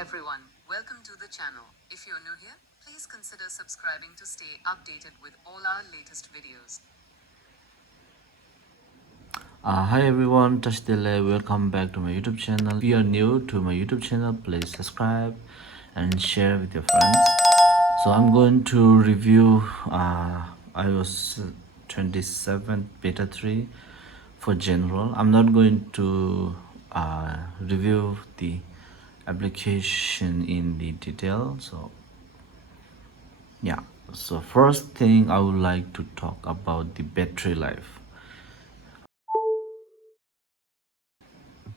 everyone, welcome to the channel. If you're new here, please consider subscribing to stay updated with all our latest videos. Hi everyone, Tashdele. Welcome back to my YouTube channel. If you are new to my YouTube channel, please subscribe and share with your friends. So I'm going to review iOS 27 beta 3 for general. I'm not going to review the application in the detail. So yeah, so first thing I would like to talk about the battery life.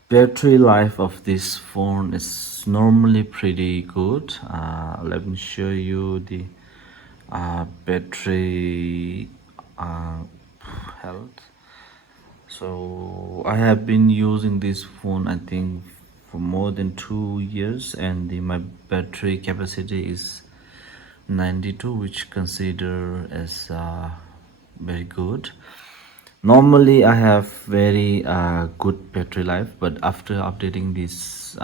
Battery life of this phone is normally pretty good. Let me show you the battery health. So I have been using this phone, I think, for more than 2 years, and my battery capacity is 92, which consider as very good. Normally I have very good battery life, but after updating this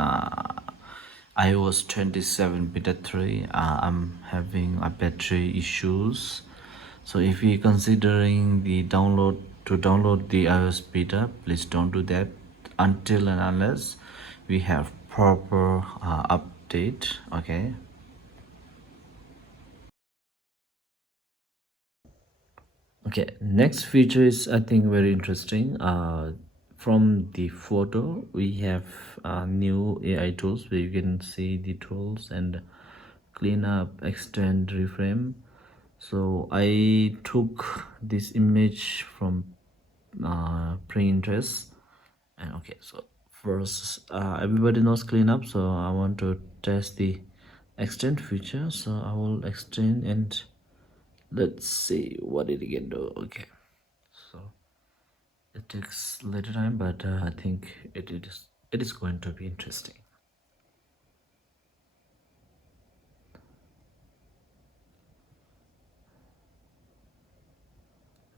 iOS 27 beta 3, I'm having a battery issues. So if you're considering the download the iOS beta, please don't do that until and unless we have proper update. Okay. Okay, next feature is, I think, very interesting. From the photo we have new AI tools where you can see the tools and clean up, extend, reframe. So I took this image from Pinterest, and okay, so first everybody knows cleanup, so I want to test the extend feature. So I will extend and let's see what it can do. Okay, so it takes little time, but I think it is going to be interesting.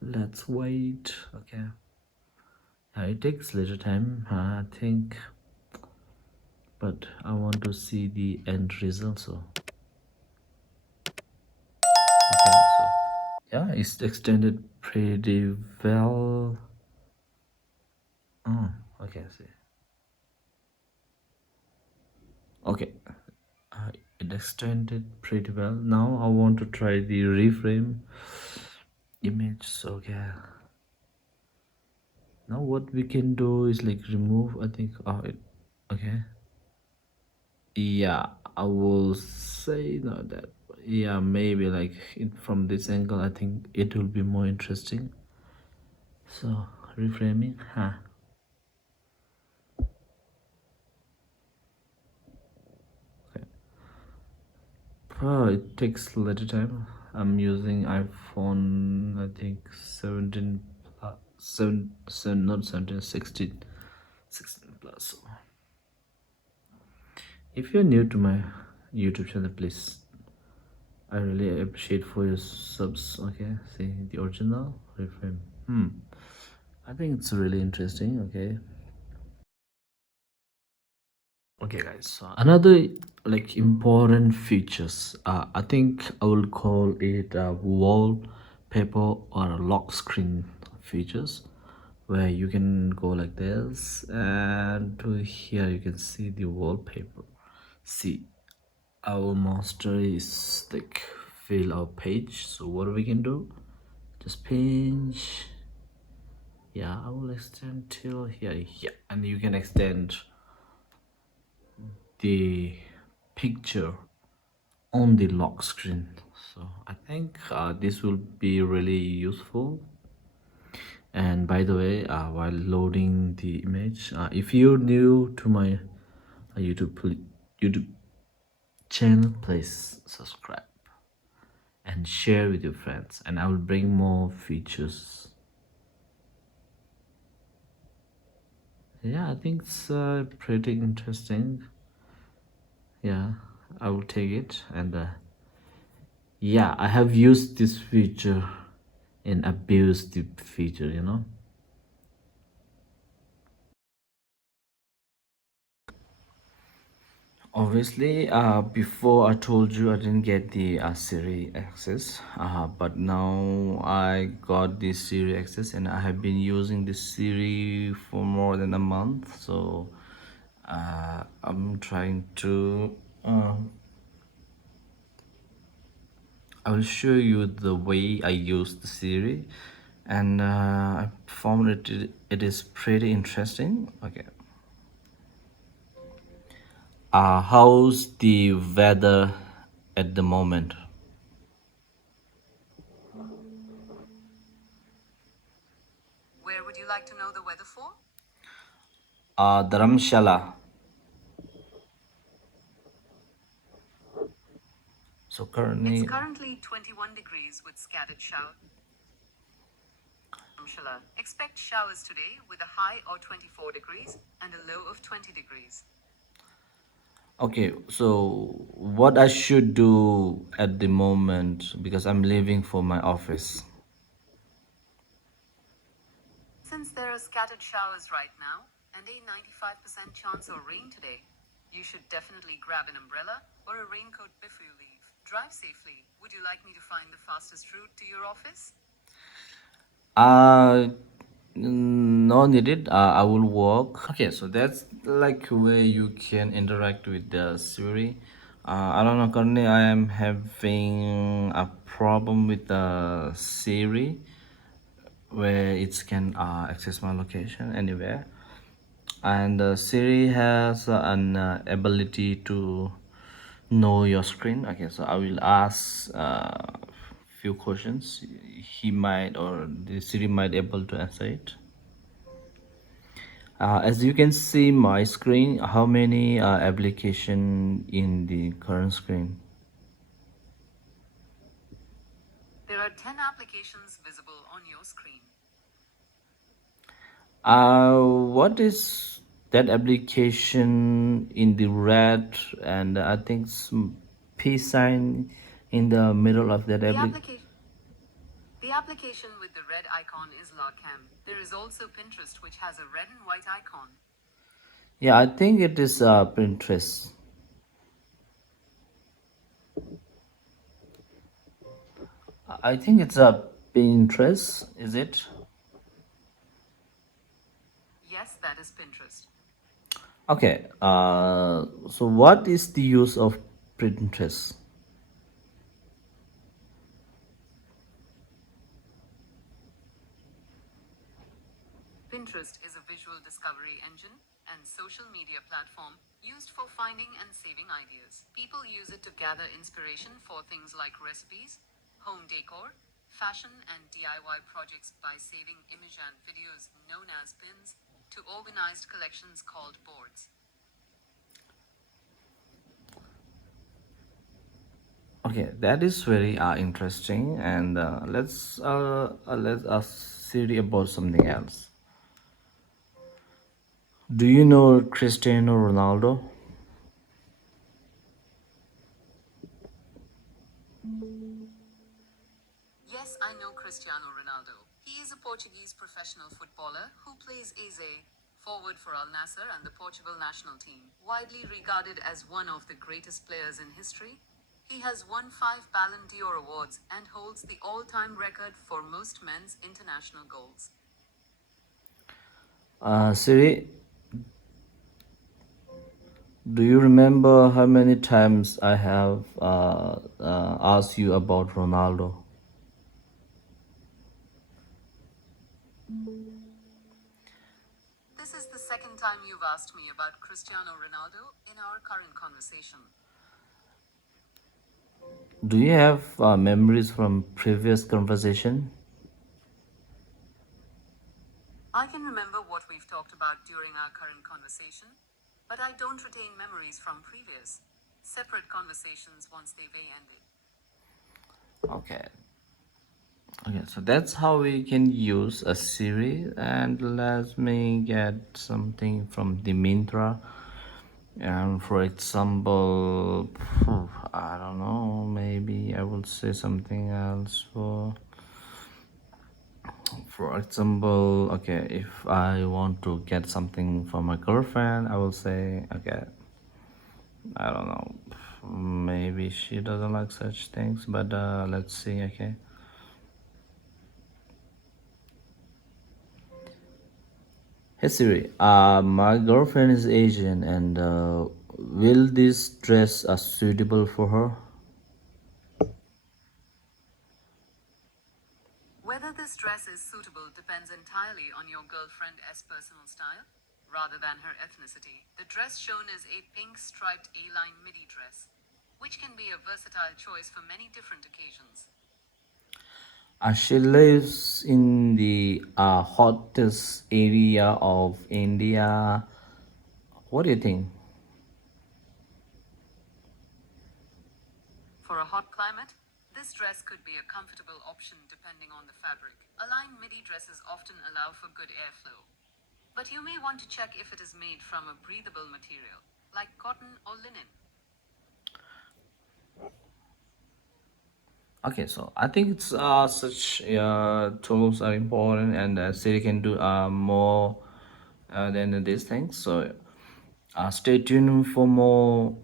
Let's wait. Okay, it takes little time, I think, but I want to see the end result. So okay, so yeah, it's extended pretty well. Oh, okay, see. Okay, uh, it extended pretty well. Now I want to try the reframe image. So okay, now what we can do is like remove, I think. Okay, yeah, I will say no that, yeah, maybe like from this angle I think it will be more interesting. So reframing, okay. It takes a little time. I'm using iPhone, I think 17 plus, 7 not 17, 16 plus. So if you're new to my YouTube channel, please, I really appreciate for your subs. Okay, see the original reframe. I think it's really interesting. Okay guys, so another like important features, I think I will call it wallpaper or a lock screen features, where you can go like this and to here you can see the wallpaper. See, our master is like fill our page. So what we can do, just pinch. Yeah, I will extend till here. Yeah, and you can extend the picture on the lock screen. So I think this will be really useful. And by the way, while loading the image, if you're new to my YouTube channel, please subscribe and share with your friends, and I will bring more features. Yeah, I think it's pretty interesting. Yeah, I will take it. And yeah, I have used this feature and abused the feature. Obviously, before I told you I didn't get the Siri access, but now I got the Siri access and I have been using this Siri for more than a month. So I'm trying to. I will show you the way I use the Siri, and I found it is pretty interesting. Okay. How's the weather at the moment? Where would you like to know the weather for? Dharamshala. So It's currently, currently 21 degrees with scattered showers. Expect showers today with a high of 24 degrees and a low of 20 degrees. okay. So what I should do at the moment because I'm leaving for my office. Since there are scattered showers right now and a 95% chance of rain today, you should definitely grab an umbrella or a raincoat before you leave. Drive safely. Would you like me to find the fastest route to your office? Uh, no needed. I will walk. Okay, so that's like where you can interact with the Siri. I don't know. Currently, I am having a problem with the Siri where it can access my location anywhere, and Siri has an ability to know your screen. Okay, so I will ask few questions. He might or the Siri might able to answer it. As you can see my screen, how many application in the current screen? There are 10 applications visible on your screen. What is that application in the red, and I think some peace sign in the middle of that The application? application the application with the red icon is LhaCam. There is also Pinterest which has a red and white icon. Yeah, I think it is Pinterest. I think it's a Pinterest, is it? Yes, that is Pinterest. Okay. So what is the use of Pinterest? Pinterest is a visual discovery engine and social media platform used for finding and saving ideas. People use it to gather inspiration for things like recipes, home decor, fashion, and DIY projects by saving image and videos known as pins to organized collections called boards. Okay, that is very interesting, and let's ask Siri about something else. Do you know Cristiano Ronaldo? Yes, I know Cristiano Ronaldo. He is a Portuguese professional footballer who plays as a forward for Al Nassr and the Portugal national team. Widely regarded as one of the greatest players in history, he has won 5 Ballon d'Or awards and holds the all-time record for most men's international goals. Siri, do you remember how many times I have asked you about Ronaldo? This is the second time you've asked me about Cristiano Ronaldo in our current conversation. Do you have memories from previous conversation? I can remember what we've talked about during our current conversation, but I don't retain memories from previous, separate conversations once they've ended. Okay. Okay, so that's how we can use a Siri, and let me get something from the Mintra. And for example, I don't know, maybe I will say something else for example, okay, if I want to get something from my girlfriend, I will say, okay, I don't know. Maybe she doesn't like such things, but let's see. Okay. Hey Siri, my girlfriend is Asian, and will this dress suitable for her? Whether this dress is suitable depends entirely on your girlfriend's personal style, rather than her ethnicity. The dress shown is a pink striped A-line midi dress, which can be a versatile choice for many different occasions. She lives in the hottest area of India. What do you think? For a hot climate, this dress could be a comfortable option depending on the fabric. Align midi dresses often allow for good airflow, but you may want to check if it is made from a breathable material, like cotton or linen. Okay, so I think it's such tools are important, and Siri can do more than these things. So stay tuned for more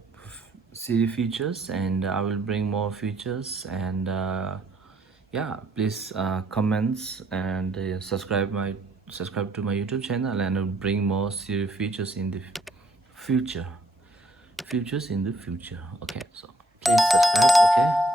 Siri features, and I will bring more features. And yeah, please comments and subscribe to my YouTube channel, and I'll bring more Siri features in the future. Futures in the future. Okay, so please subscribe. Okay.